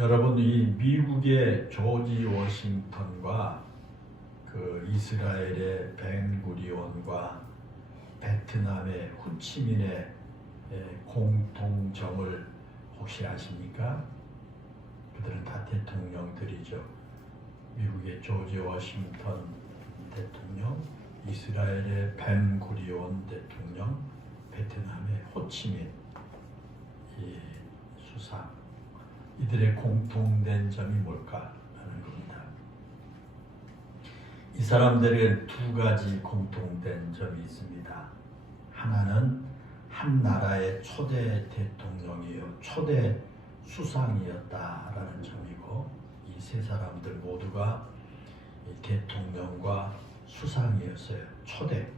여러분, 이 미국의 조지 워싱턴과 그 이스라엘의 벤구리온과 베트남의 호치민의 공통점을 혹시 아십니까? 그들은 다 대통령들이죠. 미국의 조지 워싱턴 대통령, 이스라엘의 벤구리온 대통령, 베트남의 호치민 이 수상, 이들의 공통된 점이 뭘까 하는 겁니다. 이 사람들은 두 가지 공통된 점이 있습니다. 하나는 한 나라의 초대 대통령이요, 초대 수상이었다라는 점이고, 이 세 사람들 모두가 대통령과 수상이었어요. 초대.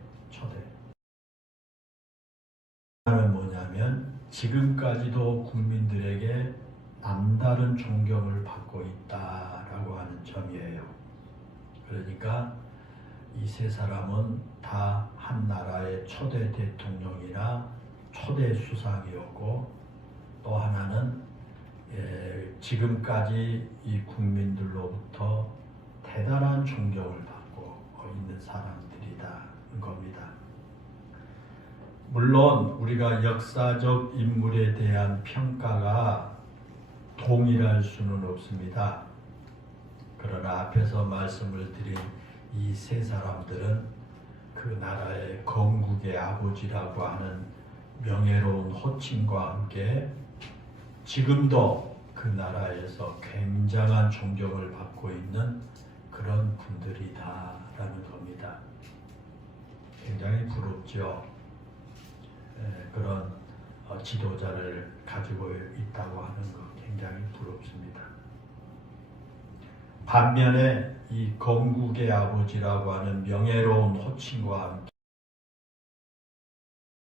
하나는 뭐냐면 지금까지도 국민들에게 남다른 존경을 받고 있다라고 하는 점이에요. 그러니까 이 세 사람은 다 한 나라의 초대 대통령이나 초대 수상이었고, 또 하나는 지금까지 이 국민들로부터 대단한 존경을 받고 있는 사람들이다는 겁니다. 물론 우리가 역사적 인물에 대한 평가가 동일할 수는 없습니다. 그러나 앞에서 말씀을 드린 이 세 사람들은 그 나라의 건국의 아버지라고 하는 명예로운 호칭과 함께 지금도 그 나라에서 굉장한 존경을 받고 있는 그런 분들이다라는 겁니다. 굉장히 부럽죠. 그런 지도자를 가지고 있다고 하는 것 굉장히 부럽습니다. 반면에 이 건국의 아버지라고 하는 명예로운 호칭과 함께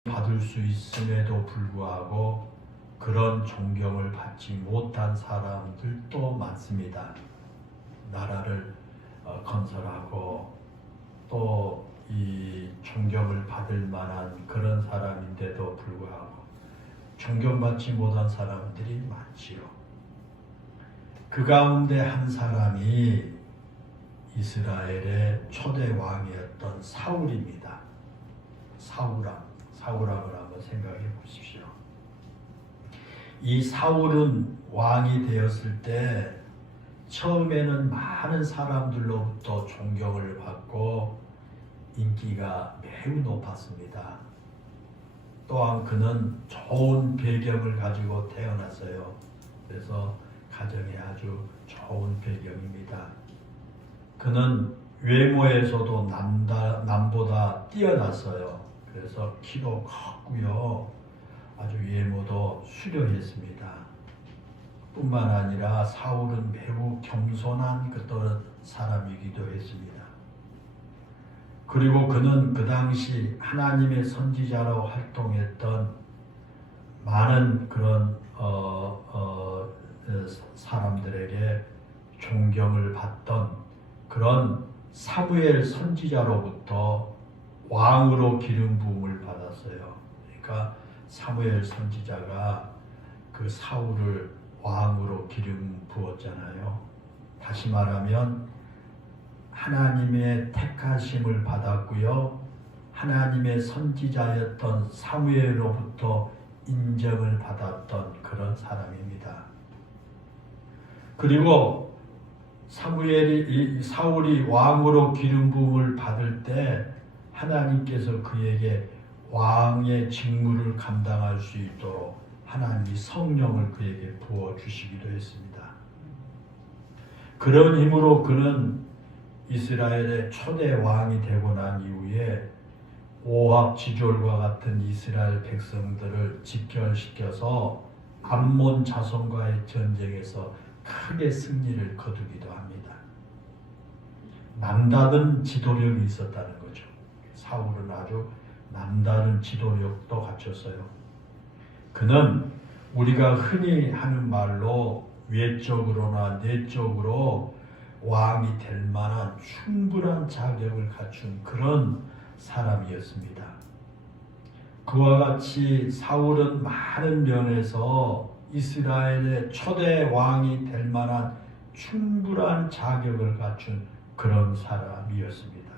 받을 수 있음에도 불구하고 그런 존경을 받지 못한 사람들도 많습니다. 나라를 건설하고 또 이 존경을 받을 만한 그런 사람인데도 불구하고 존경받지 못한 사람들이 많지요. 그 가운데 한 사람이 이스라엘의 초대 왕이었던 사울입니다. 사울왕을 한번 생각해 보십시오. 이 사울은 왕이 되었을 때 처음에는 많은 사람들로부터 존경을 받고 인기가 매우 높았습니다. 또한 그는 좋은 배경을 가지고 태어났어요. 그래서 가정이 아주 좋은 배경입니다. 그는 외모에서도 남보다 뛰어났어요. 그래서 키도 컸고요. 아주 외모도 수려했습니다. 뿐만 아니라 사울은 매우 겸손한 그런 사람이기도 했습니다. 그리고 그는 그 당시 하나님의 선지자로 활동했던 많은 그런 사람들에게 존경을 받던 그런 사무엘 선지자로부터 왕으로 기름 부음을 받았어요. 그러니까 사무엘 선지자가 그 사울을 왕으로 기름 부었잖아요. 다시 말하면 하나님의 택하심을 받았고요. 하나님의 선지자였던 사무엘로부터 인정을 받았던 그런 사람입니다. 그리고 사울이 왕으로 기름 부음을 받을 때 하나님께서 그에게 왕의 직무를 감당할 수 있도록 하나님이 성령을 그에게 부어주시기도 했습니다. 그런 힘으로 그는 이스라엘의 초대 왕이 되고 난 이후에 오합지졸과 같은 이스라엘 백성들을 집결시켜서 암몬 자손과의 전쟁에서 크게 승리를 거두기도 합니다. 남다른 지도력이 있었다는 거죠. 사울은 아주 남다른 지도력도 갖췄어요. 그는 우리가 흔히 하는 말로 외적으로나 내적으로 왕이 될 만한 충분한 자격을 갖춘 그런 사람이었습니다. 그와 같이 사울은 많은 면에서 이스라엘의 초대 왕이 될 만한 충분한 자격을 갖춘 그런 사람이었습니다.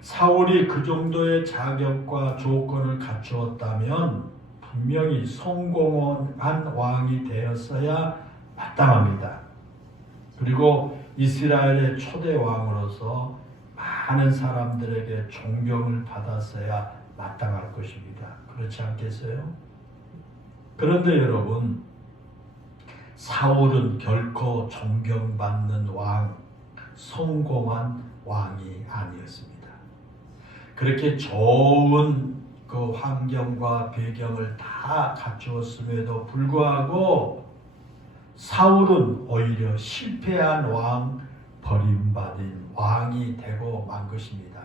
사울이 그 정도의 자격과 조건을 갖추었다면 분명히 성공한 왕이 되었어야 마땅합니다. 그리고 이스라엘의 초대 왕으로서 많은 사람들에게 존경을 받았어야 마땅할 것입니다. 그렇지 않겠어요? 그런데 여러분, 사울은 결코 존경받는 왕, 성공한 왕이 아니었습니다. 그렇게 좋은 그 환경과 배경을 다 갖추었음에도 불구하고 사울은 오히려 실패한 왕, 버림받은 왕이 되고 만 것입니다.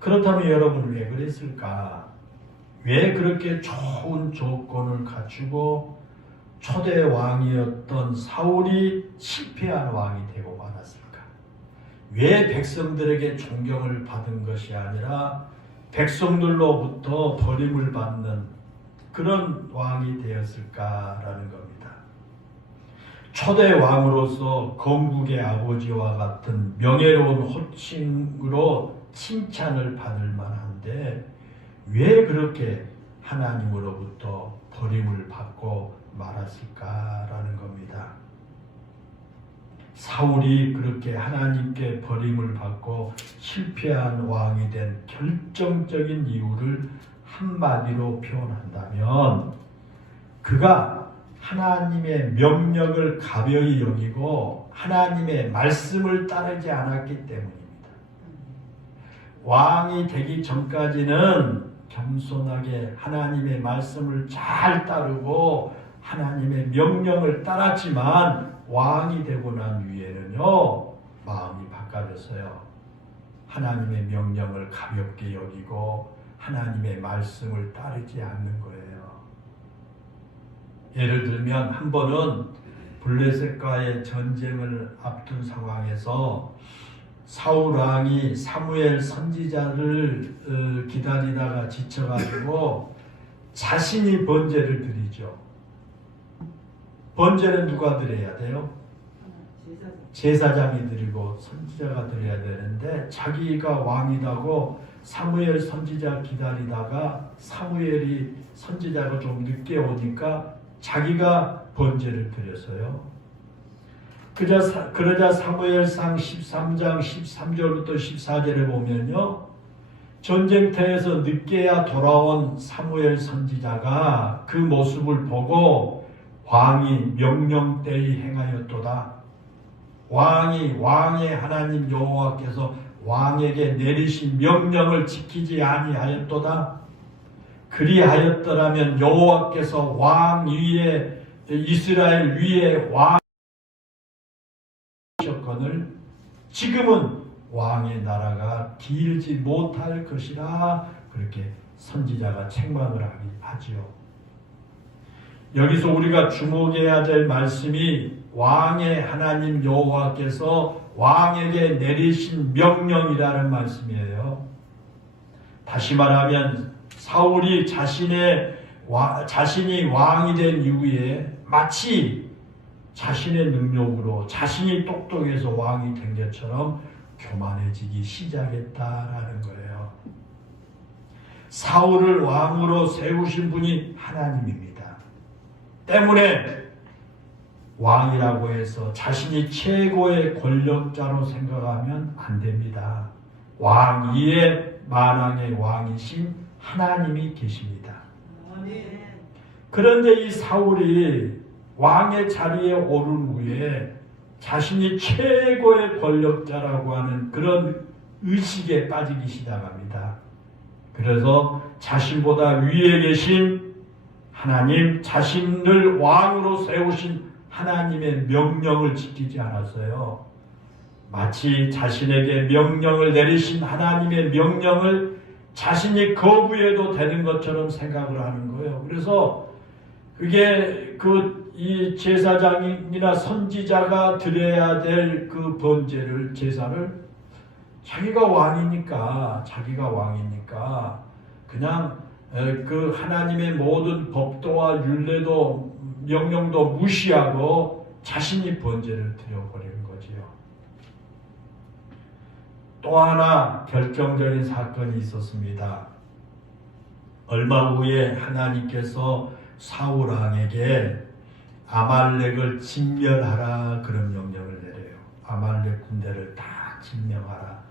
그렇다면 여러분 왜 그랬을까? 왜 그렇게 좋은 조건을 갖추고 초대 왕이었던 사울이 실패한 왕이 되고 말았을까? 왜 백성들에게 존경을 받은 것이 아니라 백성들로부터 버림을 받는 그런 왕이 되었을까라는 겁니다. 초대 왕으로서 건국의 아버지와 같은 명예로운 호칭으로 칭찬을 받을 만한데 왜 그렇게 하나님으로부터 버림을 받고 말았을까라는 겁니다. 사울이 그렇게 하나님께 버림을 받고 실패한 왕이 된 결정적인 이유를 한마디로 표현한다면 그가 하나님의 명령을 가벼이 여기고 하나님의 말씀을 따르지 않았기 때문입니다. 왕이 되기 전까지는 겸손하게 하나님의 말씀을 잘 따르고 하나님의 명령을 따랐지만 왕이 되고 난 후에는요 마음이 바꿔졌어요. 하나님의 명령을 가볍게 여기고 하나님의 말씀을 따르지 않는 거예요. 예를 들면 한 번은 블레셋과의 전쟁을 앞둔 상황에서 사울 왕이 사무엘 선지자를 기다리다가 지쳐가지고 자신이 번제를 드리죠. 번제는 누가 드려야 돼요? 제사장이 드리고 선지자가 드려야 되는데 자기가 왕이라고 사무엘 선지자 기다리다가 사무엘이 선지자가 좀 늦게 오니까 자기가 번제를 드렸어요. 그러자 사무엘상 13장 13절부터 14절에 보면요. 전쟁터에서 늦게야 돌아온 사무엘 선지자가 그 모습을 보고 왕이 명령대이 행하였도다. 왕의 하나님 여호와께서 왕에게 내리신 명령을 지키지 아니하였도다. 그리하였더라면 여호와께서 왕 위에 이스라엘 위에 왕이셨거늘 지금은 왕의 나라가 길지 못할 것이라 그렇게 선지자가 책망을 하지요. 여기서 우리가 주목해야 될 말씀이 왕의 하나님 여호와께서 왕에게 내리신 명령이라는 말씀이에요. 다시 말하면 사울이 자신이 왕이 된 이후에 마치 자신의 능력으로 자신이 똑똑해서 왕이 된 것처럼 교만해지기 시작했다라는 거예요. 사울을 왕으로 세우신 분이 하나님입니다. 때문에 왕이라고 해서 자신이 최고의 권력자로 생각하면 안 됩니다. 왕 위에 만왕의 왕이신 하나님이 계십니다. 그런데 이 사울이 왕의 자리에 오른 후에 자신이 최고의 권력자라고 하는 그런 의식에 빠지기 시작합니다. 그래서 자신보다 위에 계신 하나님, 자신을 왕으로 세우신 하나님의 명령을 지키지 않았어요. 마치 자신에게 명령을 내리신 하나님의 명령을 자신이 거부해도 되는 것처럼 생각을 하는 거예요. 그래서 그게 이 제사장이나 선지자가 드려야 될 그 번제를 제사를 자기가 왕이니까 그냥 그 하나님의 모든 법도와 율례도 명령도 무시하고 자신이 번제를 드려버리는 거지요. 또 하나 결정적인 사건이 있었습니다. 얼마 후에 하나님께서 사울 왕에게 아말렉을 진멸하라 그런 명령을 내려요. 아말렉 군대를 다 진멸하라.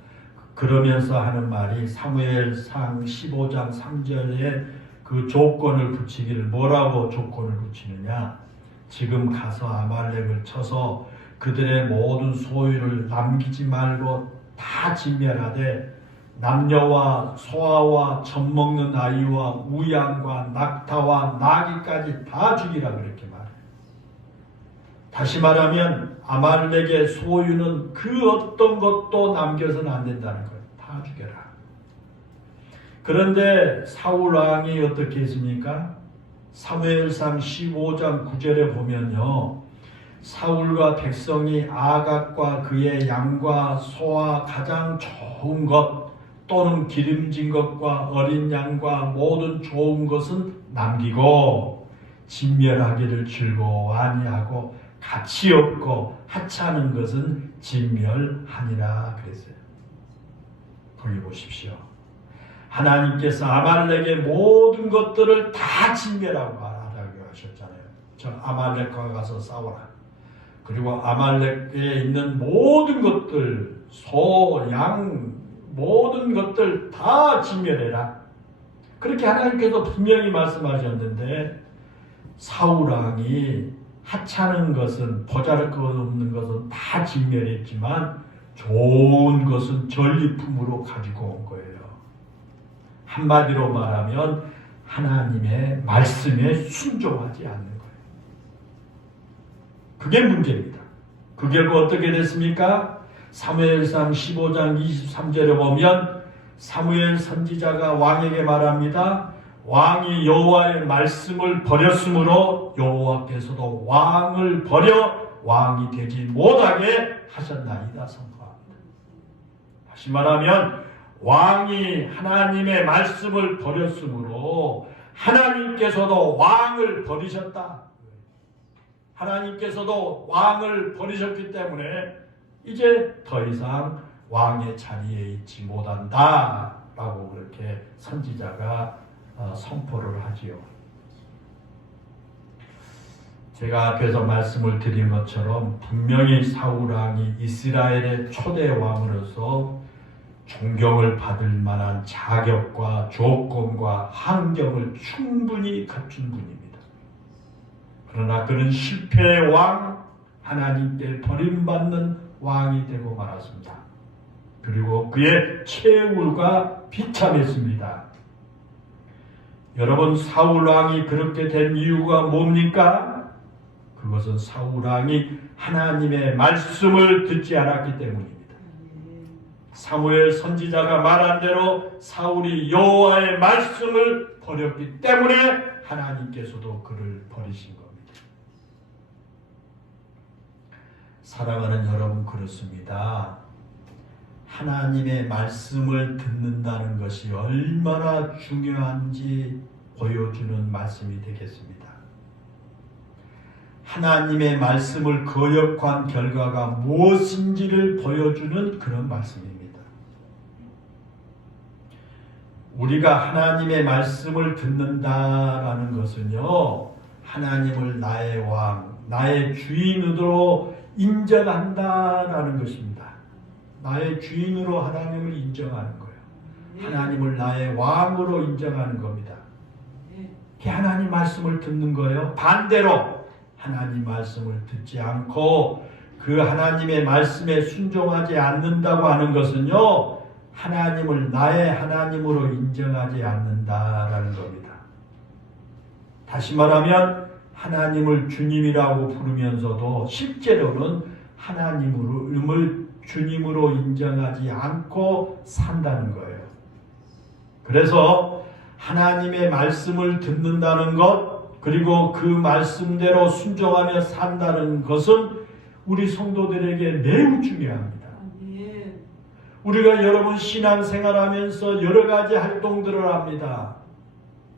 그러면서 하는 말이 사무엘상 15장 3절에 그 조건을 붙이기를, 뭐라고 조건을 붙이느냐? 지금 가서 아말렉을 쳐서 그들의 모든 소유를 남기지 말고 다 진멸하되 남녀와 소아와 젖먹는 아이와 우양과 낙타와 나귀까지 다 죽이라 그렇게 말해요. 다시 말하면 아말렉의 소유는 그 어떤 것도 남겨서는 안 된다는 거예요. 다 죽여라. 그런데 사울 왕이 어떻게 했습니까? 사무엘상 15장 9절에 보면요, 사울과 백성이 아각과 그의 양과 소와 가장 좋은 것 또는 기름진 것과 어린 양과 모든 좋은 것은 남기고 진멸하기를 즐거워 아니하고 가치 없고 하찮은 것은 진멸하니라 그랬어요. 거기 보십시오. 하나님께서 아말렉의 모든 것들을 다 진멸하고 말하라고 하셨잖아요. 저 아말렉과 가서 싸워라. 그리고 아말렉에 있는 모든 것들, 소, 양, 모든 것들 다 진멸해라. 그렇게 하나님께서 분명히 말씀하셨는데 사울 왕이 하찮은 것은, 보잘것없는 것은 다 진멸했지만 좋은 것은 전리품으로 가지고 온 거예요. 한마디로 말하면 하나님의 말씀에 순종하지 않는 거예요. 그게 문제입니다. 그 결과 어떻게 됐습니까? 사무엘상 15장 23절에 보면 사무엘 선지자가 왕에게 말합니다. 왕이 여호와의 말씀을 버렸으므로 여호와께서도 왕을 버려 왕이 되지 못하게 하셨나이다 선포합니다. 다시 말하면 왕이 하나님의 말씀을 버렸으므로 하나님께서도 왕을 버리셨다. 하나님께서도 왕을 버리셨기 때문에 이제 더 이상 왕의 자리에 있지 못한다 라고 그렇게 선지자가 선포를 하지요. 제가 앞에서 말씀을 드린 것처럼 분명히 사울 왕이 이스라엘의 초대 왕으로서 존경을 받을 만한 자격과 조건과 환경을 충분히 갖춘 분입니다. 그러나 그는 실패의 왕, 하나님께 버림받는 왕이 되고 말았습니다. 그리고 그의 최후가 비참했습니다. 여러분, 사울 왕이 그렇게 된 이유가 뭡니까? 그것은 사울 왕이 하나님의 말씀을 듣지 않았기 때문입니다. 사무엘 선지자가 말한 대로 사울이 여호와의 말씀을 버렸기 때문에 하나님께서도 그를 버리신 겁니다. 사랑하는 여러분, 그렇습니다. 하나님의 말씀을 듣는다는 것이 얼마나 중요한지 보여주는 말씀이 되겠습니다. 하나님의 말씀을 거역한 결과가 무엇인지를 보여주는 그런 말씀입니다. 우리가 하나님의 말씀을 듣는다라는 것은요, 하나님을 나의 왕, 나의 주인으로 인정한다라는 것입니다. 나의 주인으로 하나님을 인정하는 거예요. 하나님을 나의 왕으로 인정하는 겁니다. 그게 하나님 말씀을 듣는 거예요. 반대로 하나님 말씀을 듣지 않고 그 하나님의 말씀에 순종하지 않는다고 하는 것은요, 하나님을 나의 하나님으로 인정하지 않는다라는 겁니다. 다시 말하면 하나님을 주님이라고 부르면서도 실제로는 하나님을 주님으로 인정하지 않고 산다는 거예요. 그래서 하나님의 말씀을 듣는다는 것, 그리고 그 말씀대로 순종하며 산다는 것은 우리 성도들에게 매우 중요합니다. 우리가 여러분 신앙생활하면서 여러 가지 활동들을 합니다.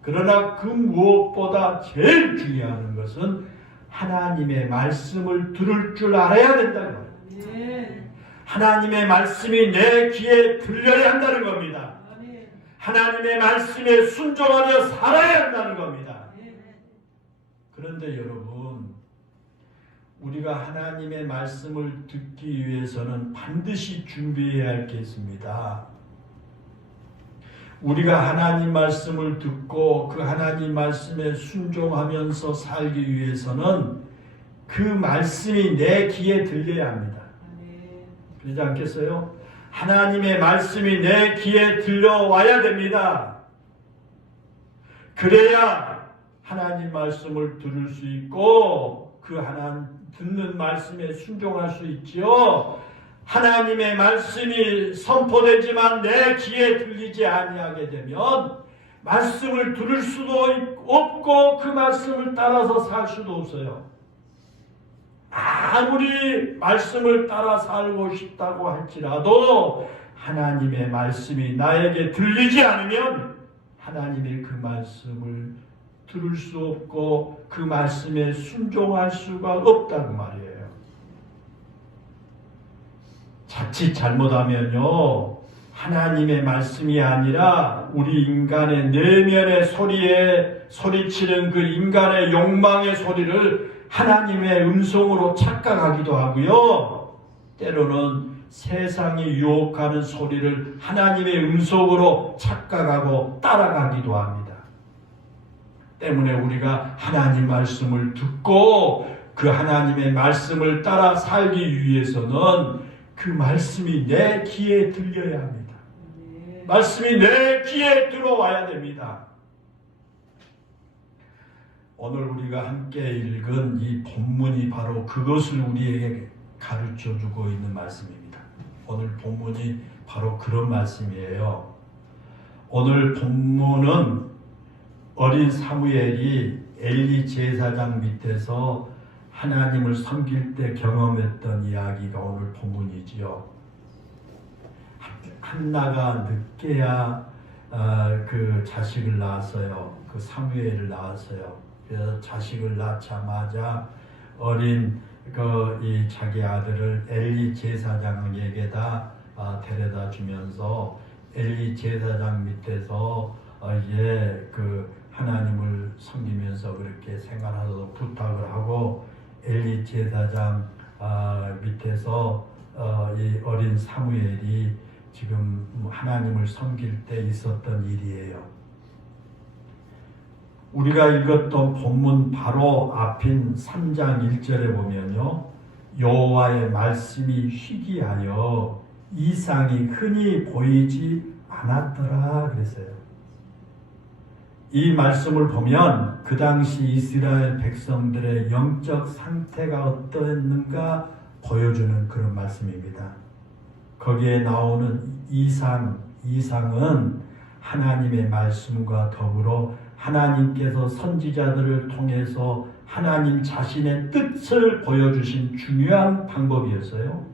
그러나 그 무엇보다 제일 중요한 것은 하나님의 말씀을 들을 줄 알아야 된다는 거예요. 하나님의 말씀이 내 귀에 들려야 한다는 겁니다. 하나님의 말씀에 순종하며 살아야 한다는 겁니다. 그런데 여러분, 우리가 하나님의 말씀을 듣기 위해서는 반드시 준비해야 할 게 있습니다. 우리가 하나님 말씀을 듣고 그 하나님 말씀에 순종하면서 살기 위해서는 그 말씀이 내 귀에 들려야 합니다. 그러지 않겠어요? 하나님의 말씀이 내 귀에 들려와야 됩니다. 그래야 하나님 말씀을 들을 수 있고 그 하나님 듣는 말씀에 순종할 수 있지요. 하나님의 말씀이 선포되지만 내 귀에 들리지 아니하게 되면 말씀을 들을 수도 없고 그 말씀을 따라서 살 수도 없어요. 아무리 말씀을 따라 살고 싶다고 할지라도 하나님의 말씀이 나에게 들리지 않으면 하나님의 그 말씀을 들을 수 없고 그 말씀에 순종할 수가 없다고 말이에요. 자칫 잘못하면요, 하나님의 말씀이 아니라 우리 인간의 내면의 소리에 소리치는 그 인간의 욕망의 소리를 하나님의 음성으로 착각하기도 하고요, 때로는 세상이 유혹하는 소리를 하나님의 음성으로 착각하고 따라가기도 합니다. 때문에 우리가 하나님 말씀을 듣고 그 하나님의 말씀을 따라 살기 위해서는 그 말씀이 내 귀에 들려야 합니다. 말씀이 내 귀에 들어와야 됩니다. 오늘 우리가 함께 읽은 이 본문이 바로 그것을 우리에게 가르쳐주고 있는 말씀입니다. 오늘 본문이 바로 그런 말씀이에요. 오늘 본문은 어린 사무엘이 엘리 제사장 밑에서 하나님을 섬길 때 경험했던 이야기가 오늘 본문이지요. 한나가 늦게야 그 자식을 낳았어요. 그 사무엘을 낳았어요. 그래서 자식을 낳자마자 어린 이 자기 아들을 엘리 제사장에게다 데려다 주면서 엘리 제사장 밑에서 그 하나님을 섬기면서 그렇게 생활하도록 부탁을 하고 엘리 제사장 밑에서 이 어린 사무엘이 지금 하나님을 섬길 때 있었던 일이에요. 우리가 읽었던 본문 바로 앞인 3장 1절에 보면요, 여호와의 말씀이 희귀하여 이상이 흔히 보이지 않았더라 그랬어요. 이 말씀을 보면 그 당시 이스라엘 백성들의 영적 상태가 어떠했는가 보여주는 그런 말씀입니다. 거기에 나오는 이상은 하나님의 말씀과 더불어 하나님께서 선지자들을 통해서 하나님 자신의 뜻을 보여주신 중요한 방법이었어요.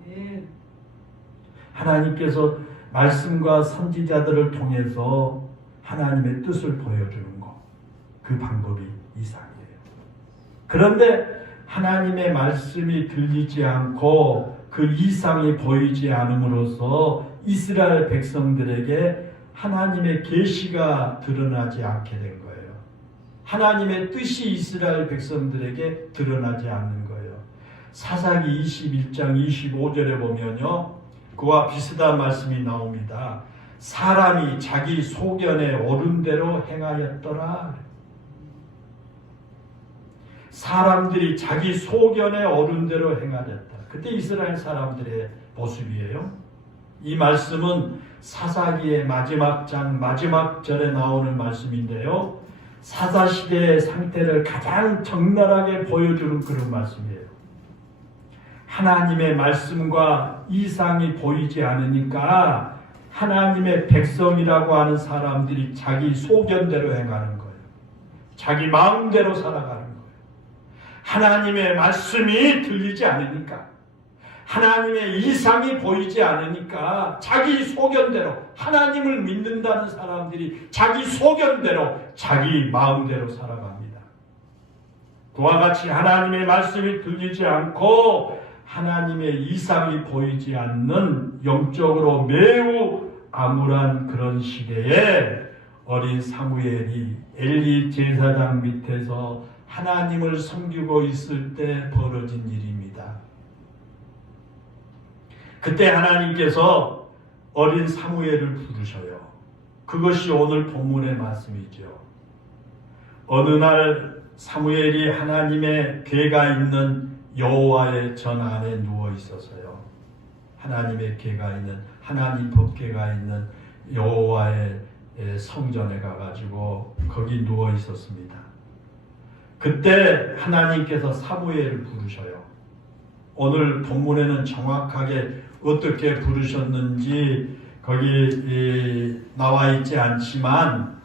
하나님께서 말씀과 선지자들을 통해서 하나님의 뜻을 보여주는 것, 그 방법이 이상이에요. 그런데 하나님의 말씀이 들리지 않고 그 이상이 보이지 않음으로써 이스라엘 백성들에게 하나님의 계시가 드러나지 않게 된 거예요. 하나님의 뜻이 이스라엘 백성들에게 드러나지 않는 거예요. 사사기 21장 25절에 보면요, 그와 비슷한 말씀이 나옵니다. 사람이 자기 소견에 옳은 대로 행하였더라. 사람들이 자기 소견에 옳은 대로 행하였다. 그때 이스라엘 사람들의 모습이에요. 이 말씀은 사사기의 마지막 장 마지막 절에 나오는 말씀인데요, 사사시대의 상태를 가장 적나라하게 보여주는 그런 말씀이에요. 하나님의 말씀과 이상이 보이지 않으니까 하나님의 백성이라고 하는 사람들이 자기 소견대로 행하는 거예요. 자기 마음대로 살아가는 거예요. 하나님의 말씀이 들리지 않으니까, 하나님의 이상이 보이지 않으니까 자기 소견대로, 하나님을 믿는다는 사람들이 자기 소견대로, 자기 마음대로 살아갑니다. 그와 같이 하나님의 말씀이 들리지 않고 하나님의 이상이 보이지 않는 영적으로 매우 암울한 그런 시대에 어린 사무엘이 엘리 제사장 밑에서 하나님을 섬기고 있을 때 벌어진 일입니다. 그때 하나님께서 어린 사무엘을 부르셔요. 그것이 오늘 본문의 말씀이죠. 어느 날 사무엘이 하나님의 궤가 있는 여호와의 전 안에 누워 있었어요. 하나님의 궤가 있는, 하나님 법궤가 있는 여호와의 성전에 가가지고 거기 누워 있었습니다. 그때 하나님께서 사무엘을 부르셔요. 오늘 본문에는 정확하게 어떻게 부르셨는지 거기 나와 있지 않지만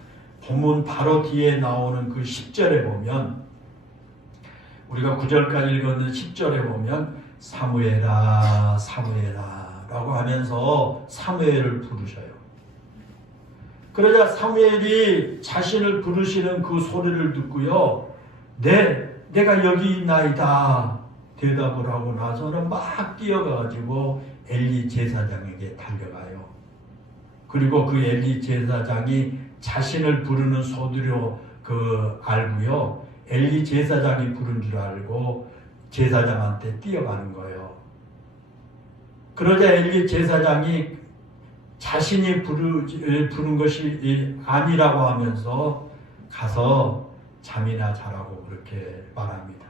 본문 바로 뒤에 나오는 그 10절에 보면, 우리가 9절까지 읽었는 10절에 보면 사무엘아 사무엘아 라고 하면서 사무엘을 부르셔요. 그러자 사무엘이 자신을 부르시는 그 소리를 듣고요, 내가 여기 있나이다 대답을 하고 나서는 막 뛰어가가지고 엘리 제사장에게 달려가요. 그리고 그 엘리 제사장이 자신을 부르는 소리로 알고요, 엘리 제사장이 부른 줄 알고 제사장한테 뛰어가는 거예요. 그러자 엘리 제사장이 자신이 부른 것이 아니라고 하면서 가서 잠이나 자라고 그렇게 말합니다.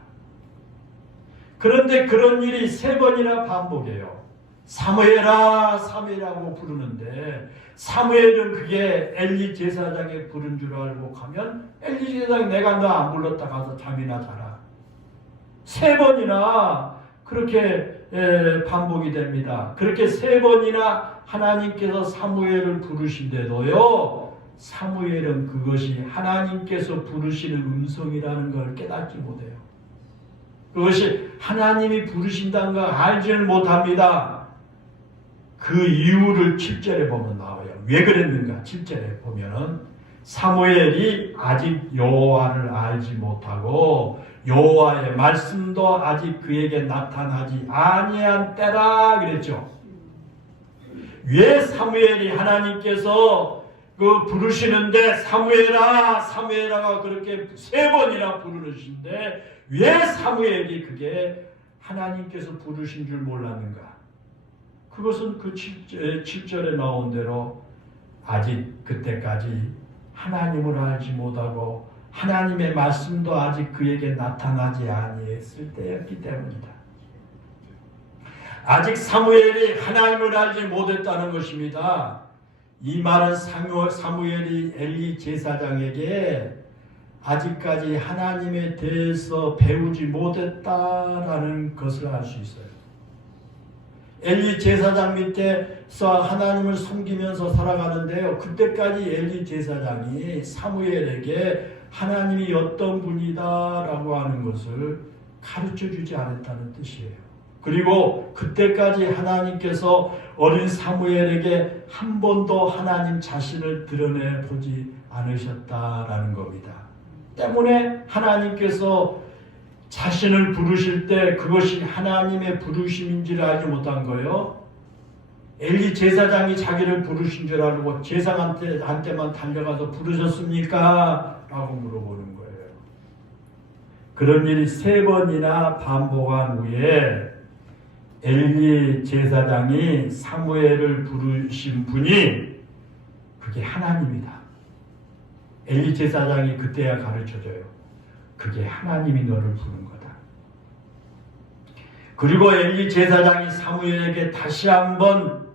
그런데 그런 일이 3번이나 반복해요. 사무엘아 사무엘이라고 부르는데 사무엘은 그게 엘리 제사장이 부른 줄 알고 가면 엘리 제사장이 내가 너 안 불렀다 가서 잠이나 자라. 3번이나 그렇게 반복이 됩니다. 그렇게 3번이나 하나님께서 사무엘을 부르신데도요, 사무엘은 그것이 하나님께서 부르시는 음성이라는 걸 깨닫지 못해요. 그것이 하나님이 부르신다는 걸 알지를 못합니다. 그 이유를 7절에 보면 나와요. 왜 그랬는가? 7절에 보면은 사무엘이 아직 여호와를 알지 못하고 여호와의 말씀도 아직 그에게 나타나지 아니한 때라 그랬죠. 왜 사무엘이 하나님께서 부르시는데 사무엘아 사무엘아가 그렇게 3번이나 부르시는데 왜 사무엘이 그게 하나님께서 부르신 줄 몰랐는가? 그것은 그 7절에 나온 대로 아직 그때까지 하나님을 알지 못하고 하나님의 말씀도 아직 그에게 나타나지 아니했을 때였기 때문이다. 아직 사무엘이 하나님을 알지 못했다는 것입니다. 이 말은 사무엘이 엘리 제사장에게 아직까지 하나님에 대해서 배우지 못했다라는 것을 알 수 있어요. 엘리 제사장 밑에서 하나님을 섬기면서 살아가는데요, 그때까지 엘리 제사장이 사무엘에게 하나님이 어떤 분이다라고 하는 것을 가르쳐주지 않았다는 뜻이에요. 그리고 그때까지 하나님께서 어린 사무엘에게 한 번도 하나님 자신을 드러내보지 않으셨다라는 겁니다. 때문에 하나님께서 자신을 부르실 때 그것이 하나님의 부르심인지를 알지 못한 거예요. 엘리 제사장이 자기를 부르신 줄 알고 제사장한테만 달려가서 부르셨습니까? 라고 물어보는 거예요. 그런 일이 3번이나 반복한 후에 엘리 제사장이 사무엘을 부르신 분이 그게 하나님이다. 엘리 제사장이 그때야 가르쳐줘요. 그게 하나님이 너를 부른 거다. 그리고 엘리 제사장이 사무엘에게 다시 한번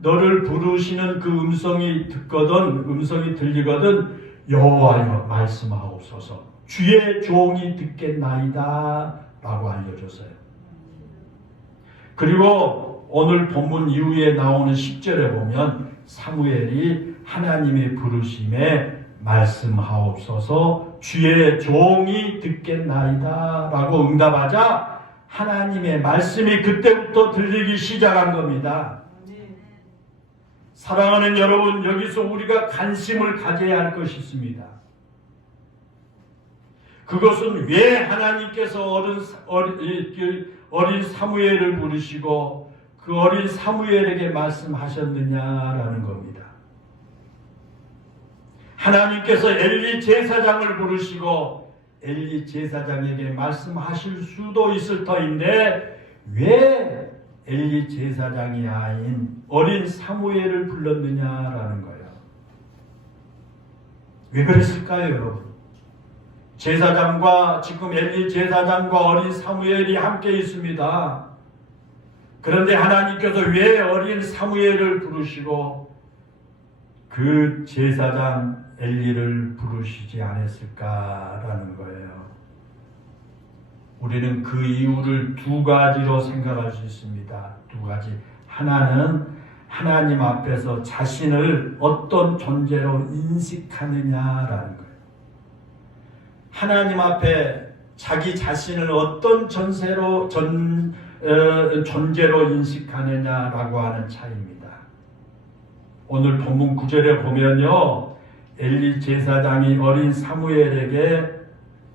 너를 부르시는 그 음성이 들리거든 여호와여 말씀하옵소서 주의 종이 듣겠나이다 라고 알려줬어요. 그리고 오늘 본문 이후에 나오는 10절에 보면 사무엘이 하나님의 부르심에 말씀하옵소서 주의 종이 듣겠나이다 라고 응답하자 하나님의 말씀이 그때부터 들리기 시작한 겁니다. 사랑하는 여러분, 여기서 우리가 관심을 가져야 할 것이 있습니다. 그것은 왜 하나님께서 어린 사무엘을 부르시고 그 어린 사무엘에게 말씀하셨느냐라는 겁니다. 하나님께서 엘리 제사장을 부르시고 엘리 제사장에게 말씀하실 수도 있을 터인데 왜 엘리 제사장이 아닌 어린 사무엘을 불렀느냐라는 거예요. 왜 그랬을까요, 여러분? 제사장과 지금 엘리 제사장과 어린 사무엘이 함께 있습니다. 그런데 하나님께서 왜 어린 사무엘을 부르시고 그 제사장 엘리를 부르시지 않았을까라는 거예요. 우리는 그 이유를 두 가지로 생각할 수 있습니다. 두 가지. 하나는 하나님 앞에서 자신을 어떤 존재로 인식하느냐라는 거예요. 하나님 앞에 자기 자신을 어떤 존재로 인식하느냐라고 하는 차이입니다. 오늘 본문 9절에 보면요, 엘리 제사장이 어린 사무엘에게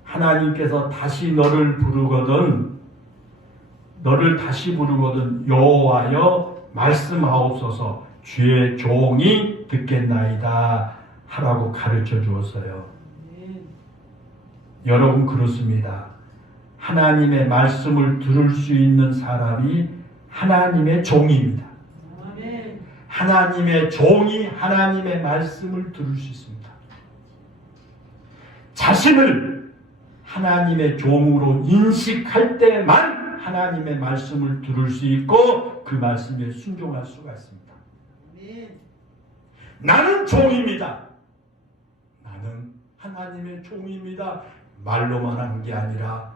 하나님께서 다시 너를 다시 부르거든 여호와여 말씀하옵소서 주의 종이 듣겠나이다 하라고 가르쳐 주었어요. 여러분 그렇습니다. 하나님의 말씀을 들을 수 있는 사람이 하나님의 종입니다. 하나님의 종이 하나님의 말씀을 들을 수 있습니다. 자신을 하나님의 종으로 인식할 때만 하나님의 말씀을 들을 수 있고 그 말씀에 순종할 수가 있습니다. 나는 종입니다. 나는 하나님의 종입니다. 말로만 한 게 아니라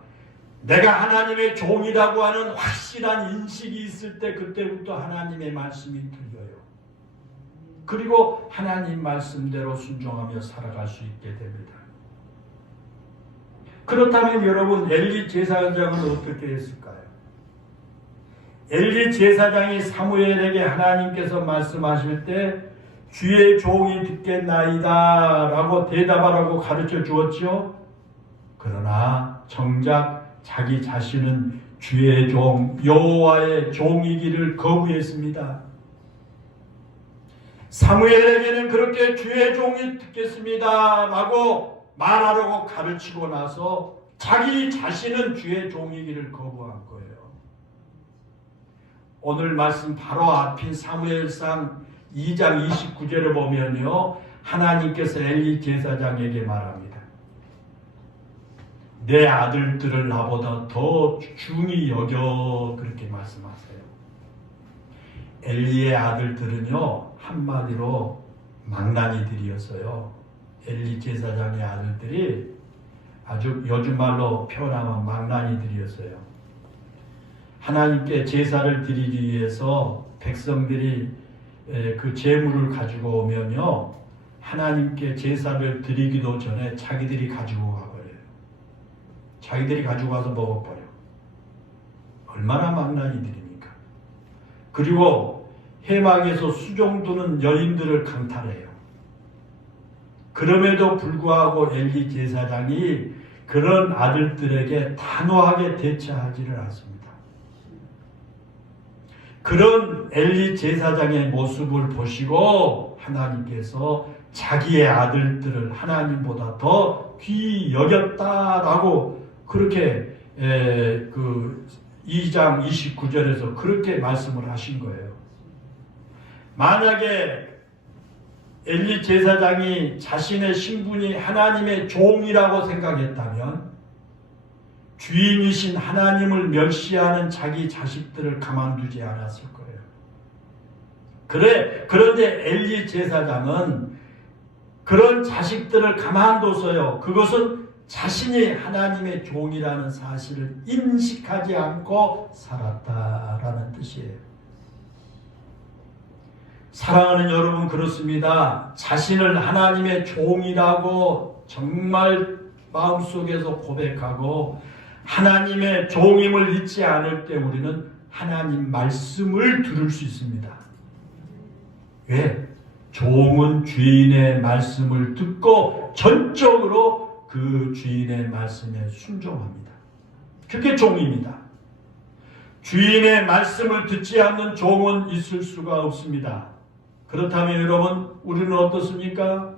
내가 하나님의 종이라고 하는 확실한 인식이 있을 때 그때부터 하나님의 말씀이 들려요. 그리고 하나님 말씀대로 순종하며 살아갈 수 있게 됩니다. 그렇다면 여러분 엘리 제사장은 어떻게 했을까요? 엘리 제사장이 사무엘에게 하나님께서 말씀하실 때 주의 종이 듣겠나이다 라고 대답하라고 가르쳐 주었지요. 그러나 정작 자기 자신은 주의 종 여호와의 종이기를 거부했습니다. 사무엘에게는 그렇게 주의 종이 듣겠습니다 라고 말하려고 가르치고 나서 자기 자신은 주의 종이기를 거부한 거예요. 오늘 말씀 바로 앞인 사무엘상 2장 29절을 보면요, 하나님께서 엘리 제사장에게 말합니다. 내 아들들을 나보다 더 중히 여겨 그렇게 말씀하세요. 엘리의 아들들은요 한마디로 망나니들이었어요. 엘리 제사장의 아들들이 아주 요즘 말로 표현하면 망나니들이었어요. 하나님께 제사를 드리기 위해서 백성들이 그 제물을 가지고 오면요 하나님께 제사를 드리기도 전에 자기들이 가지고 가버려요. 자기들이 가지고 와서 먹어버려. 얼마나 망나니들입니까? 그리고 해막에서 수종 두는 여인들을 강탈해요. 그럼에도 불구하고 엘리 제사장이 그런 아들들에게 단호하게 대처하지를 않습니다. 그런 엘리 제사장의 모습을 보시고 하나님께서 자기의 아들들을 하나님보다 더 귀히 여겼다라고 그렇게 그 2장 29절에서 그렇게 말씀을 하신 거예요. 만약에 엘리 제사장이 자신의 신분이 하나님의 종이라고 생각했다면 주인이신 하나님을 멸시하는 자기 자식들을 가만두지 않았을 거예요. 그런데 엘리 제사장은 그런 자식들을 가만뒀어요. 그것은 자신이 하나님의 종이라는 사실을 인식하지 않고 살았다라는 뜻이에요. 사랑하는 여러분 그렇습니다. 자신을 하나님의 종이라고 정말 마음속에서 고백하고 하나님의 종임을 잊지 않을 때 우리는 하나님 말씀을 들을 수 있습니다. 왜? 종은 주인의 말씀을 듣고 전적으로 그 주인의 말씀에 순종합니다. 그게 종입니다. 주인의 말씀을 듣지 않는 종은 있을 수가 없습니다. 그렇다면 여러분, 우리는 어떻습니까?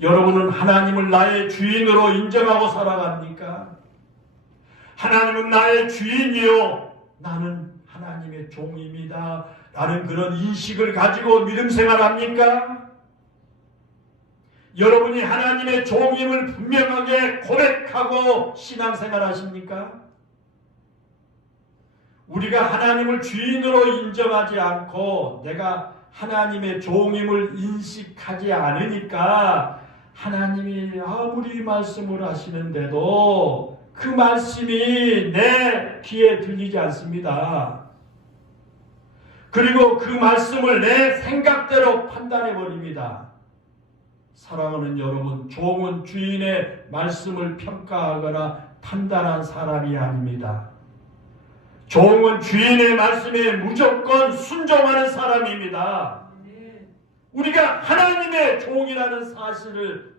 여러분은 하나님을 나의 주인으로 인정하고 살아갑니까? 하나님은 나의 주인이요, 나는 하나님의 종입니다 라는 그런 인식을 가지고 믿음 생활합니까? 여러분이 하나님의 종임을 분명하게 고백하고 신앙생활 하십니까? 우리가 하나님을 주인으로 인정하지 않고 내가 하나님의 종임을 인식하지 않으니까 하나님이 아무리 말씀을 하시는데도 그 말씀이 내 귀에 들리지 않습니다. 그리고 그 말씀을 내 생각대로 판단해 버립니다. 사랑하는 여러분, 종은 주인의 말씀을 평가하거나 판단한 사람이 아닙니다. 종은 주인의 말씀에 무조건 순종하는 사람입니다. 우리가 하나님의 종이라는 사실을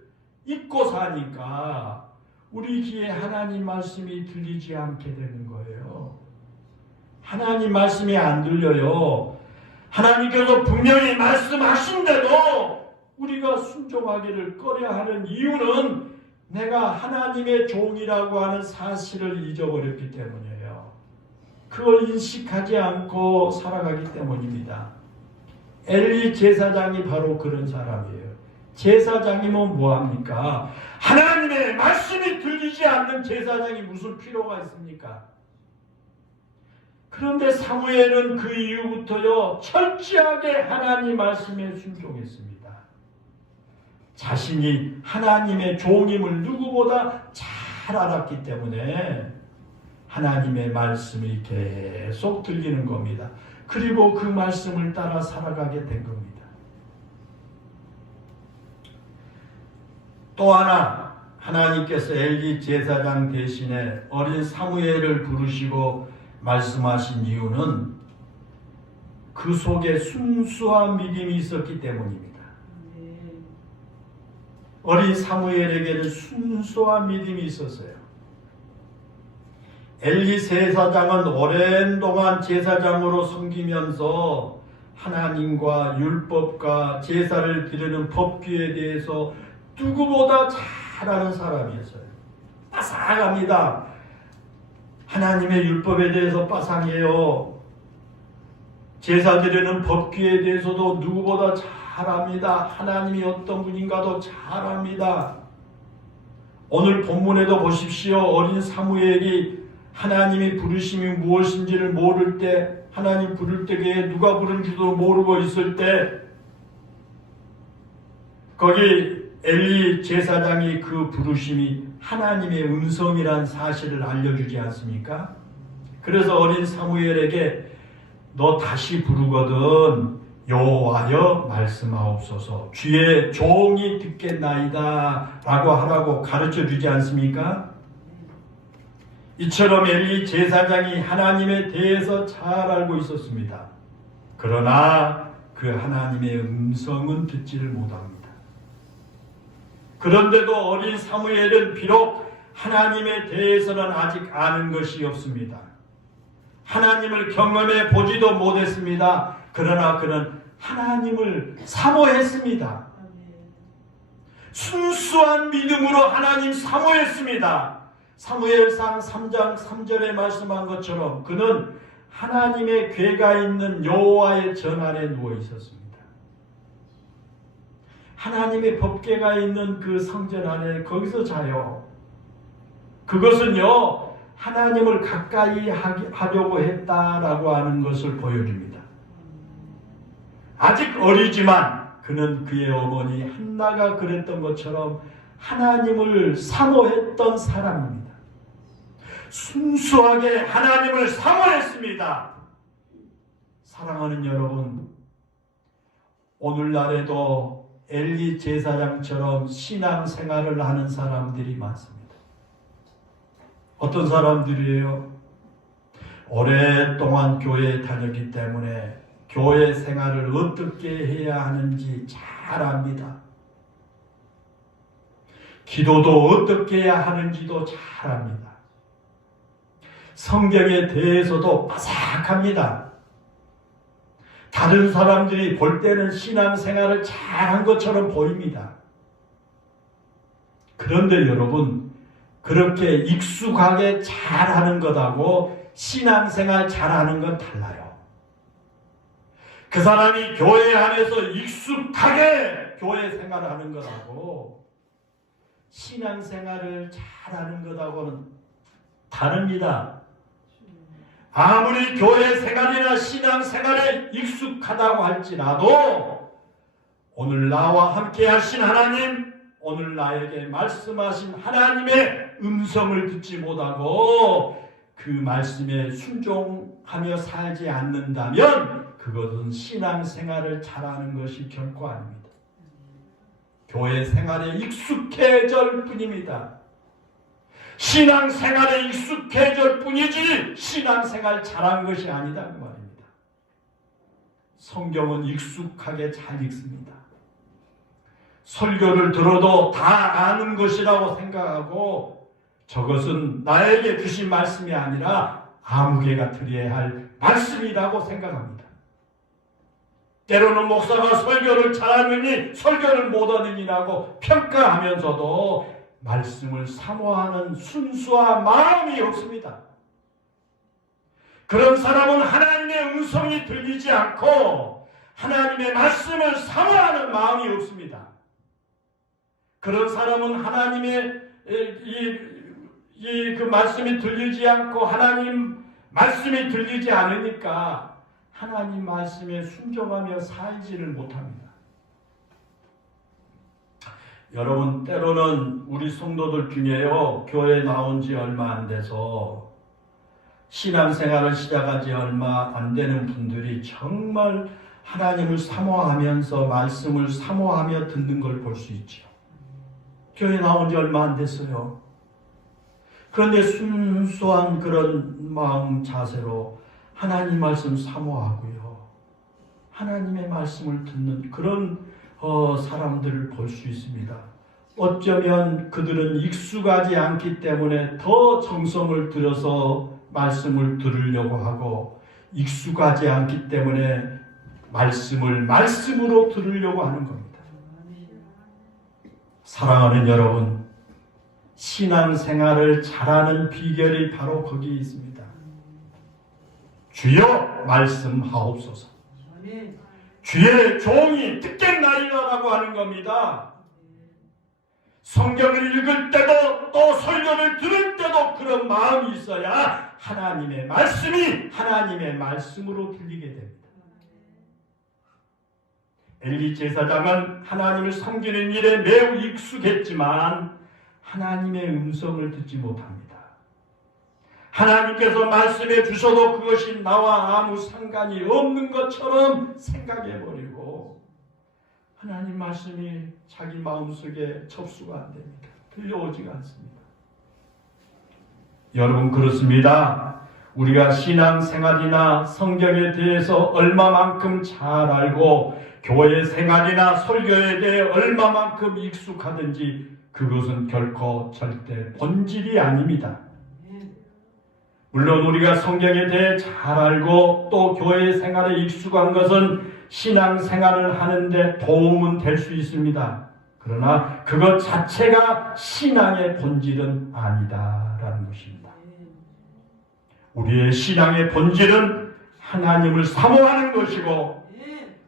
잊고 사니까 우리 귀에 하나님 말씀이 들리지 않게 되는 거예요. 하나님 말씀이 안 들려요. 하나님께서 분명히 말씀하신데도 우리가 순종하기를 꺼려하는 이유는 내가 하나님의 종이라고 하는 사실을 잊어버렸기 때문이에요. 그걸 인식하지 않고 살아가기 때문입니다. 엘리 제사장이 바로 그런 사람이에요. 제사장이면 뭐합니까? 하나님의 말씀이 들리지 않는 제사장이 무슨 필요가 있습니까? 그런데 사무엘은 그 이후부터요, 철저하게 하나님 말씀에 순종했습니다. 자신이 하나님의 종임을 누구보다 잘 알았기 때문에 하나님의 말씀이 계속 들리는 겁니다. 그리고 그 말씀을 따라 살아가게 된 겁니다. 또 하나, 하나님께서 엘리 제사장 대신에 어린 사무엘을 부르시고 말씀하신 이유는 그 속에 순수한 믿음이 있었기 때문입니다. 어린 사무엘에게는 순수한 믿음이 있었어요. 엘리 제사장은 오랜 동안 제사장으로 섬기면서 하나님과 율법과 제사를 드리는 법규에 대해서 누구보다 잘 아는 사람이었어요. 빠삭합니다. 하나님의 율법에 대해서 빠삭해요. 제사 드리는 법규에 대해서도 누구보다 잘 압니다. 하나님이 어떤 분인가도 잘 압니다. 오늘 본문에도 보십시오. 어린 사무엘이 하나님이 부르심이 무엇인지를 모를 때, 하나님 부를 때에 누가 부른지도 모르고 있을 때, 거기 엘리 제사장이 그 부르심이 하나님의 음성이란 사실을 알려주지 않습니까? 그래서 어린 사무엘에게 너 다시 부르거든 여호와여 말씀하옵소서, 주의 종이 듣겠나이다 라고 하라고 가르쳐주지 않습니까? 이처럼 엘리 제사장이 하나님에 대해서 잘 알고 있었습니다. 그러나 그 하나님의 음성은 듣지를 못합니다. 그런데도 어린 사무엘은 비록 하나님에 대해서는 아직 아는 것이 없습니다. 하나님을 경험해 보지도 못했습니다. 그러나 그는 하나님을 사모했습니다. 순수한 믿음으로 하나님 사모했습니다. 사무엘상 3장 3절에 말씀한 것처럼 그는 하나님의 궤가 있는 여호와의 전 아래 누워 있었습니다. 하나님의 법궤가 있는 그 성전 안에 거기서 자요. 그것은요, 하나님을 가까이 하려고 했다라고 하는 것을 보여줍니다. 아직 어리지만 그는 그의 어머니 한나가 그랬던 것처럼 하나님을 사모했던 사람입니다. 순수하게 하나님을 사모했습니다. 사랑하는 여러분, 오늘날에도 엘리 제사장처럼 신앙생활을 하는 사람들이 많습니다. 어떤 사람들이에요? 오랫동안 교회에 다녔기 때문에 교회 생활을 어떻게 해야 하는지 잘 압니다. 기도도 어떻게 해야 하는지도 잘 압니다. 성경에 대해서도 빠삭합니다. 다른 사람들이 볼 때는 신앙생활을 잘한 것처럼 보입니다. 그런데 여러분, 그렇게 익숙하게 잘하는 것하고 신앙생활 잘하는 건 달라요. 그 사람이 교회 안에서 익숙하게 교회 생활을 하는 것하고 신앙생활을 잘하는 것하고는 다릅니다. 아무리 교회 생활이나 신앙생활에 익숙하다고 할지라도 오늘 나와 함께 하신 하나님, 오늘 나에게 말씀하신 하나님의 음성을 듣지 못하고 그 말씀에 순종하며 살지 않는다면 그것은 신앙생활을 잘하는 것이 결코 아닙니다. 교회 생활에 익숙해질 뿐입니다. 신앙생활에 익숙해질 뿐이지 신앙생활 잘한 것이 아니다 그 말입니다. 성경은 익숙하게 잘 읽습니다. 설교를 들어도 다 아는 것이라고 생각하고 저것은 나에게 주신 말씀이 아니라 아무개가 드려야 할 말씀이라고 생각합니다. 때로는 목사가 설교를 잘하느니 설교를 못하느니라고 평가하면서도 말씀을 사모하는 순수한 마음이 없습니다. 그런 사람은 하나님의 음성이 들리지 않고 하나님의 말씀을 사모하는 마음이 없습니다. 그런 사람은 하나님의 그 말씀이 들리지 않고 하나님 말씀이 들리지 않으니까 하나님 말씀에 순종하며 살지를 못합니다. 여러분, 때로는 우리 성도들 중에요, 교회 나온 지 얼마 안 돼서 신앙생활을 시작한 지 얼마 안 되는 분들이 정말 하나님을 사모하면서 말씀을 사모하며 듣는 걸 볼 수 있죠. 교회 나온 지 얼마 안 됐어요. 그런데 순수한 그런 마음 자세로 하나님 말씀 사모하고요, 하나님의 말씀을 듣는 그런 사람들을 볼 수 있습니다. 어쩌면 그들은 익숙하지 않기 때문에 더 정성을 들여서 말씀을 들으려고 하고 익숙하지 않기 때문에 말씀을 말씀으로 들으려고 하는 겁니다. 사랑하는 여러분, 신앙생활을 잘하는 비결이 바로 거기에 있습니다. 주여 말씀하옵소서. 주의 종이 듣겠나이다라고 하는 겁니다. 성경을 읽을 때도 또 설교를 들을 때도 그런 마음이 있어야 하나님의 말씀이 하나님의 말씀으로 들리게 됩니다. 엘리 제사장은 하나님을 섬기는 일에 매우 익숙했지만 하나님의 음성을 듣지 못합니다. 하나님께서 말씀해 주셔도 그것이 나와 아무 상관이 없는 것처럼 생각해버리고 하나님 말씀이 자기 마음속에 접수가 안 됩니다. 들려오지가 않습니다. 여러분, 그렇습니다. 우리가 신앙생활이나 성경에 대해서 얼마만큼 잘 알고 교회 생활이나 설교에 대해 얼마만큼 익숙하든지 그것은 결코 절대 본질이 아닙니다. 물론 우리가 성경에 대해 잘 알고 또 교회 생활에 익숙한 것은 신앙생활을 하는데 도움은 될 수 있습니다. 그러나 그것 자체가 신앙의 본질은 아니다라는 것입니다. 우리의 신앙의 본질은 하나님을 사모하는 것이고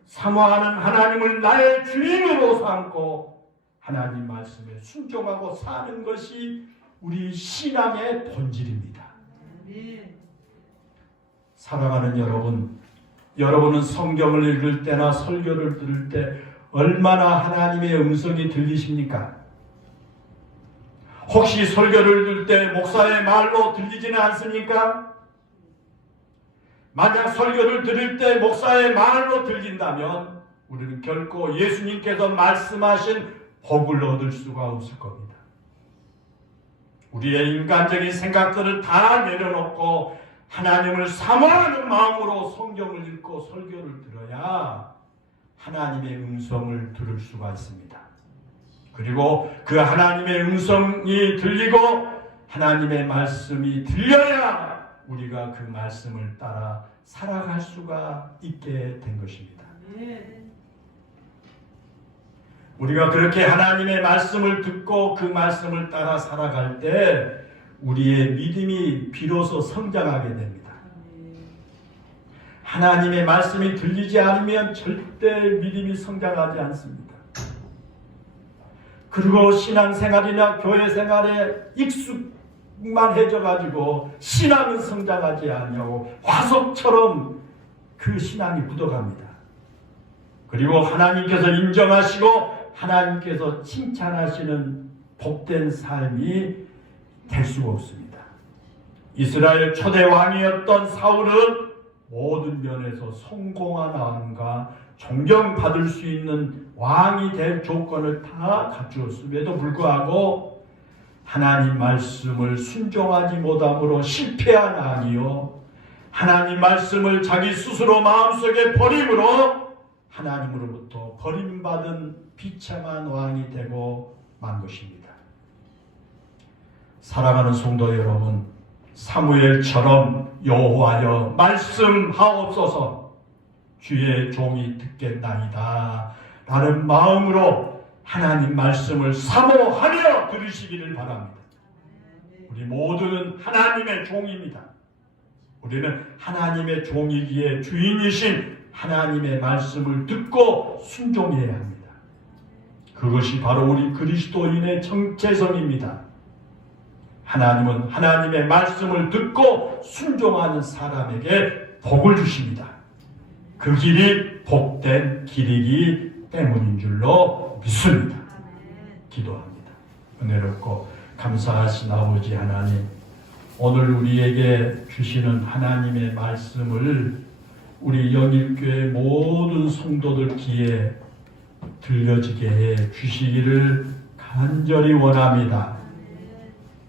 사모하는 하나님을 나의 주인으로 삼고 하나님 말씀에 순종하고 사는 것이 우리 신앙의 본질입니다. 사랑하는 여러분, 여러분은 성경을 읽을 때나 설교를 들을 때 얼마나 하나님의 음성이 들리십니까? 혹시 설교를 들을 때 목사의 말로 들리지는 않습니까? 만약 설교를 들을 때 목사의 말로 들린다면 우리는 결코 예수님께서 말씀하신 복을 얻을 수가 없을 겁니다. 우리의 인간적인 생각들을 다 내려놓고 하나님을 사모하는 마음으로 성경을 읽고 설교를 들어야 하나님의 음성을 들을 수가 있습니다. 그리고 그 하나님의 음성이 들리고 하나님의 말씀이 들려야 우리가 그 말씀을 따라 살아갈 수가 있게 된 것입니다. 우리가 그렇게 하나님의 말씀을 듣고 그 말씀을 따라 살아갈 때 우리의 믿음이 비로소 성장하게 됩니다. 하나님의 말씀이 들리지 않으면 절대 믿음이 성장하지 않습니다. 그리고 신앙생활이나 교회생활에 익숙만 해져가지고 신앙은 성장하지 않냐고 화석처럼 그 신앙이 묻어갑니다. 그리고 하나님께서 인정하시고 하나님께서 칭찬하시는 복된 삶이 될 수가 없습니다. 이스라엘 초대 왕이었던 사울은 모든 면에서 성공한 왕과 존경받을 수 있는 왕이 될 조건을 다 갖추었음에도 불구하고 하나님 말씀을 순종하지 못함으로 실패한 왕이요, 하나님 말씀을 자기 스스로 마음속에 버림으로 하나님으로부터 버림받은 비참한 왕이 되고 만 것입니다. 사랑하는 성도 여러분, 사무엘처럼 여호와여 말씀하옵소서, 주의 종이 듣겠나이다 라는 마음으로 하나님 말씀을 사모하며 들으시기를 바랍니다. 우리 모두는 하나님의 종입니다. 우리는 하나님의 종이기에 주인이신 하나님의 말씀을 듣고 순종해야 합니다. 그것이 바로 우리 그리스도인의 정체성입니다. 하나님은 하나님의 말씀을 듣고 순종하는 사람에게 복을 주십니다. 그 길이 복된 길이기 때문인 줄로 믿습니다. 기도합니다. 은혜롭고 감사하신 아버지 하나님, 오늘 우리에게 주시는 하나님의 말씀을 우리 영일교회 모든 성도들 귀에 들려지게 해 주시기를 간절히 원합니다.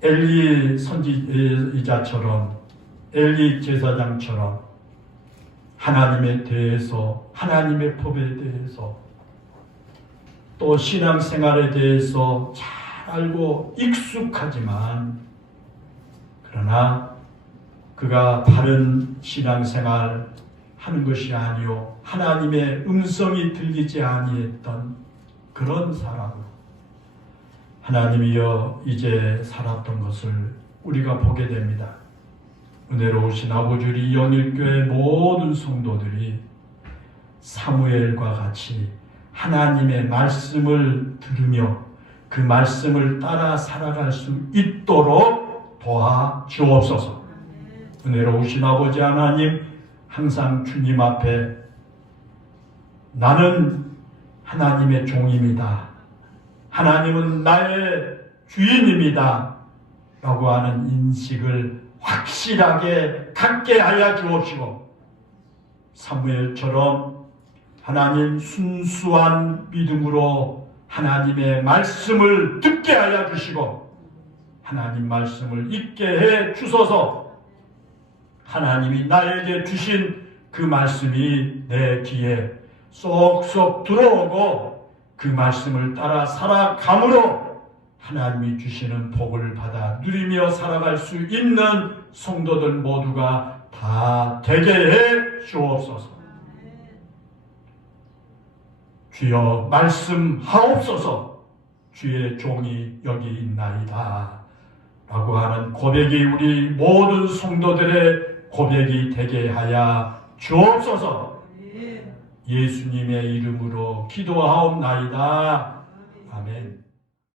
엘리 선지자처럼, 엘리 제사장처럼 하나님에 대해서, 하나님의 법에 대해서, 또 신앙생활에 대해서 잘 알고 익숙하지만, 그러나 그가 바른 신앙생활 하는 것이 아니요 하나님의 음성이 들리지 아니했던 그런 사람으로 하나님이여 이제 살았던 것을 우리가 보게 됩니다. 은혜로우신 아버지, 우리 영일교회 모든 성도들이 사무엘과 같이 하나님의 말씀을 들으며 그 말씀을 따라 살아갈 수 있도록 도와주옵소서. 은혜로우신 아버지 하나님, 항상 주님 앞에 나는 하나님의 종입니다, 하나님은 나의 주인입니다 라고 하는 인식을 확실하게 갖게 하여 주옵시고, 사무엘처럼 하나님 순수한 믿음으로 하나님의 말씀을 듣게 하여 주시고 하나님 말씀을 읽게 해 주소서. 하나님이 나에게 주신 그 말씀이 내 귀에 쏙쏙 들어오고 그 말씀을 따라 살아감으로 하나님이 주시는 복을 받아 누리며 살아갈 수 있는 성도들 모두가 다 되게 해 주옵소서. 주여 말씀하옵소서, 주의 종이 여기 있나이다 라고 하는 고백이 우리 모든 성도들의 고백이 되게 하여 주옵소서. 예수님의 이름으로 기도하옵나이다. 아멘.